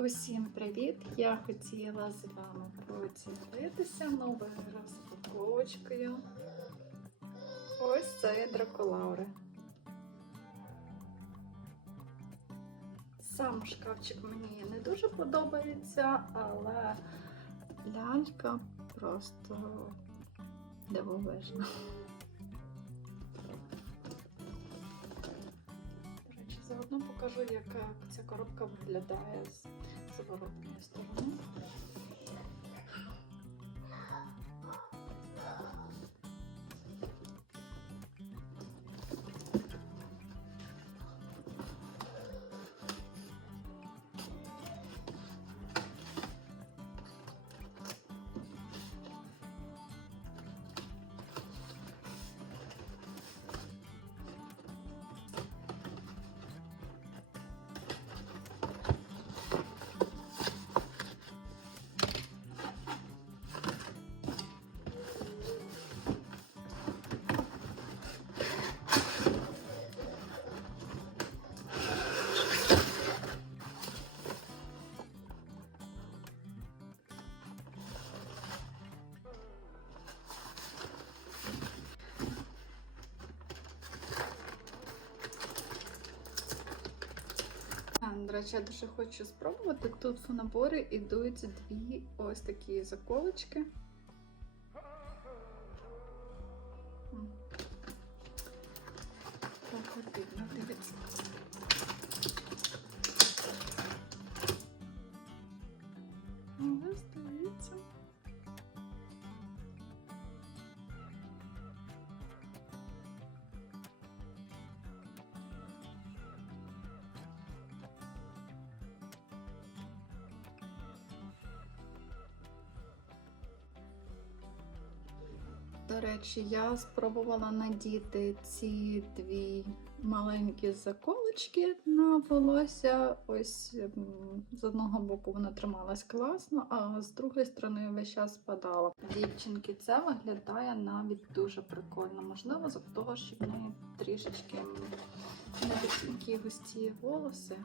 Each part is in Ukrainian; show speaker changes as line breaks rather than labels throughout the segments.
Усім привіт! Я хотіла з вами поділитися новою розпаковочкою. Ось це драколаури. Сам шкафчик мені не дуже подобається, але лялька просто дивовижна. Заодно покажу, як ця коробка виглядає з оборотної сторони. До речі, я дуже хочу спробувати. Тут в наборі йдуть дві ось такі заколочки. Так, потрібно До речі, я спробувала надіти ці дві маленькі заколочки на волосся. Ось з одного боку вона трималась класно, а з другої сторони весь час спадала. Дівчинки, це виглядає навіть дуже прикольно. Можливо, за того, що в неї трішечки не такі густі волоси.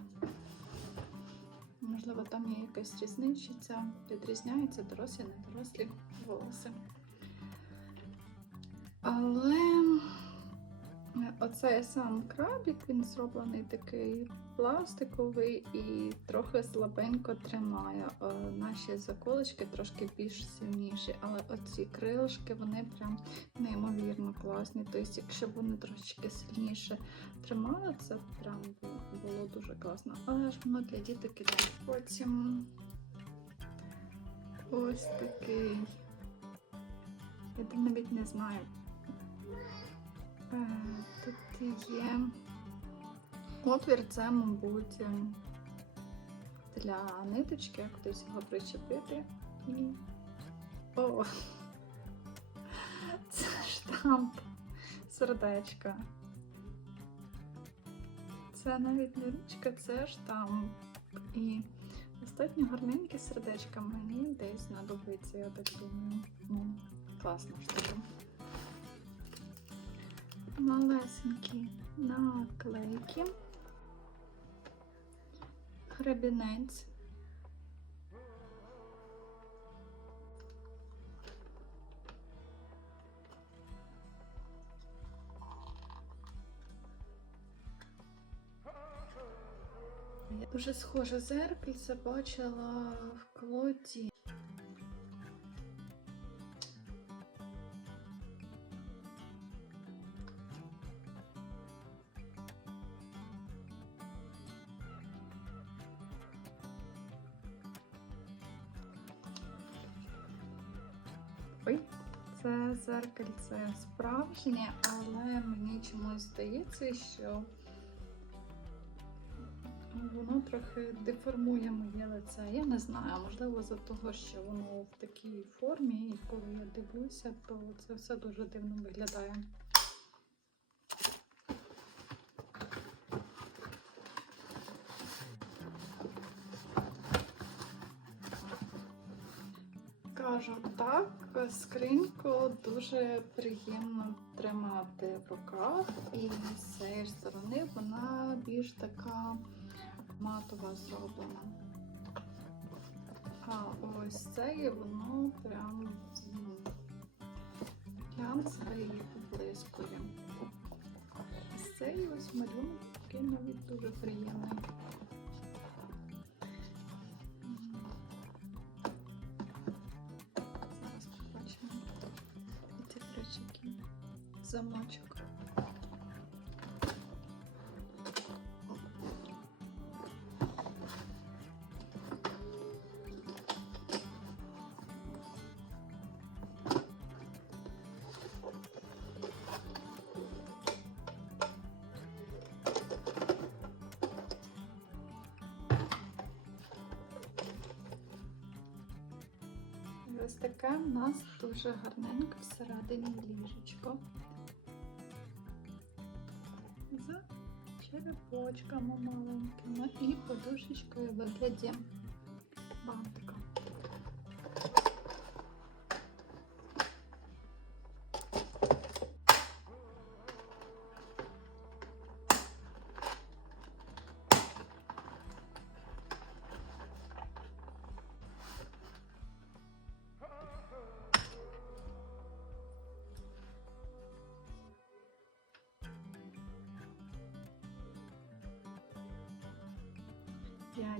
Можливо, там є якась різниця, відрізняються дорослі, недорослі волоси. Але оцей сам крабік, він зроблений такий пластиковий і трохи слабенько тримає. Е, Наші заколочки трошки більш сильніші, але оці крилишки вони прям неймовірно класні. Тобто, якщо б вони трошечки сильніше тримали, це прям було дуже класно. Але ж воно для діток іде. Потім ось такий. Я навіть не знаю. Е, Тут є отвір, це, мабуть, ем, для ниточки, як хтось його причепити. І. О! Це штамп сердечка. Це навіть не ручка, це штамп. І достатньо гарненьке сердечко мені десь знадобиться, я так думаю. Ну, класна штука малесенькі наклейки, гребінець. Дуже схоже зеркальце бачила в клоті. Це зеркальце справжнє, але мені чомусь здається, що воно трохи деформує моє лице. Я не знаю, можливо, за того, що воно в такій формі, і коли я дивлюся, то це все дуже дивно виглядає. Кажу так, скриньку дуже приємно тримати в руках, і з цієї сторони вона більш така матова зроблена. А ось це і воно прям глянцеве і поблискує. Ось цей ось малюнок такий навіть дуже приємний. Замочок. Ось таке в нас дуже гарненьке всередині ліжечко. Черепочками маленькими і подушечкою в вигляді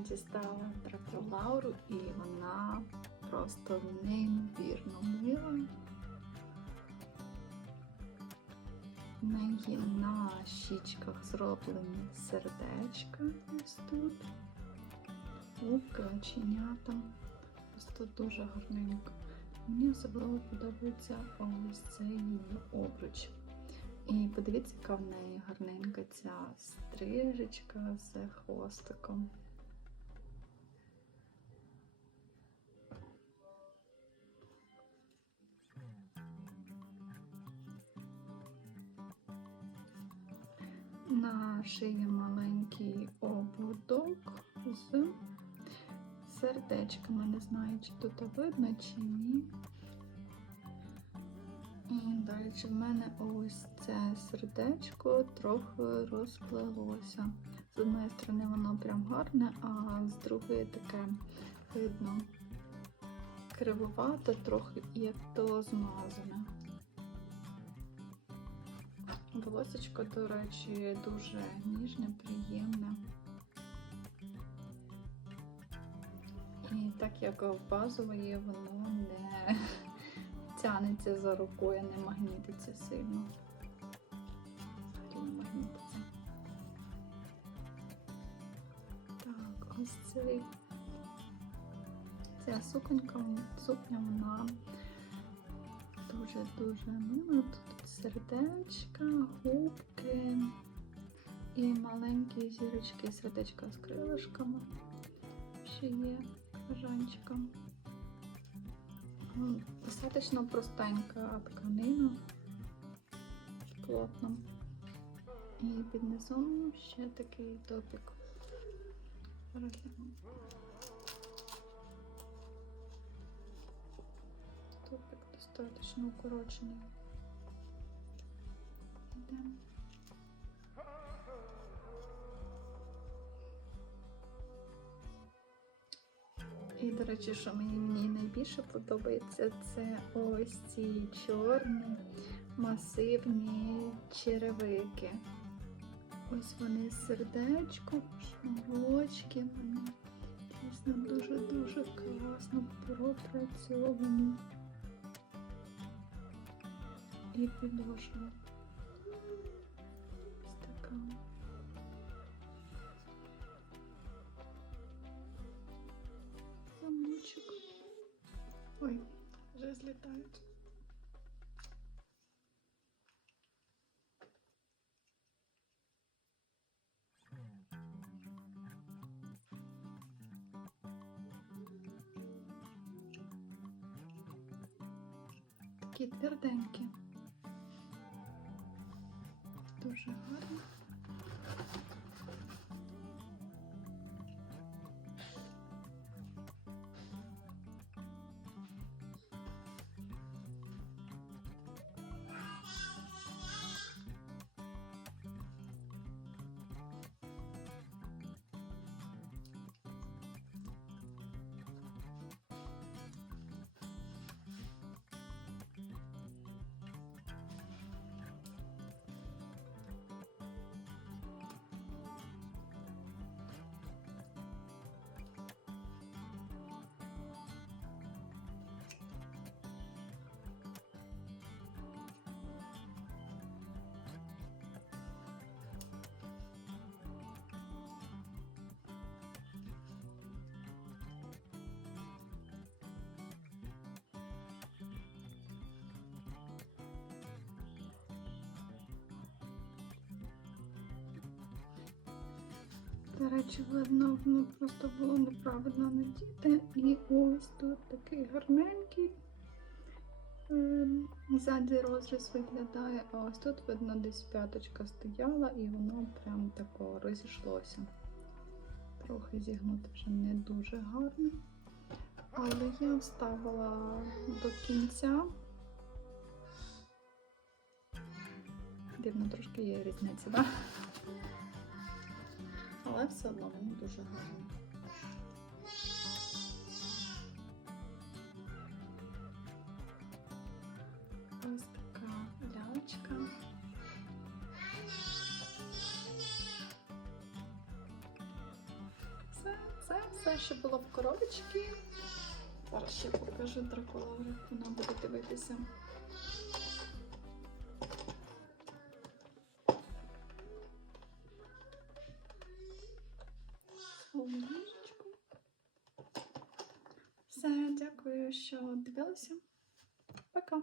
Я дістала траколауру і вона просто неймовірно мила. В неї на щічках зроблені сердечка ось тут. Губки, оченята. Тут дуже гарненько. Мені особливо подобається ось цей її обруч. І подивіться, яка в неї гарненька ця стрижечка з хвостиком. На шиї маленький ободок з сердечками. Не знаю, чи тут видно, чи ні. І далі в мене ось це сердечко трохи розплелося. З одної сторони воно прям гарне, а з другої таке видно кривовато, трохи як то змазане. Волосечко, до речі, дуже ніжне, приємне. І так як в базової воно не тянеться за рукою, не магнітиться сильно. Взагалі не магнітиться. Так, ось цей. Ця суконька, сукня, вона дуже-дуже мила. Тут сердечка, губки і маленькі зірочки, сердечка з крилишками. Ще є. М, Достаточно простенька тканина, плотна. І під низом ще такий топік. Топик достаточно укорочений. Йдемо. І, до речі, що мені, мені найбільше подобається, це ось ці чорні масивні черевики. Ось вони з сердечко, шнурочки, вони дійсно дуже-дуже класно пропрацьовані. І підошва. Ой, вже злітають. Такі тверденькі. Дуже гарно. До речі, видно, воно просто було неправильно надіти. І ось тут такий гарненький. Ем, Ззаді розріз виглядає, а ось тут видно десь п'яточка стояла і воно прям тако розійшлося. Трохи зігнути вже не дуже гарно. Але я вставила до кінця. Дивно, трошки є різниця, так? Але все одно воно дуже гарно. Ось така лялечка. Це, це все, що було в коробочці. Зараз ще покажу драколову, як вона буде дивитися. Що дивилися. Пока.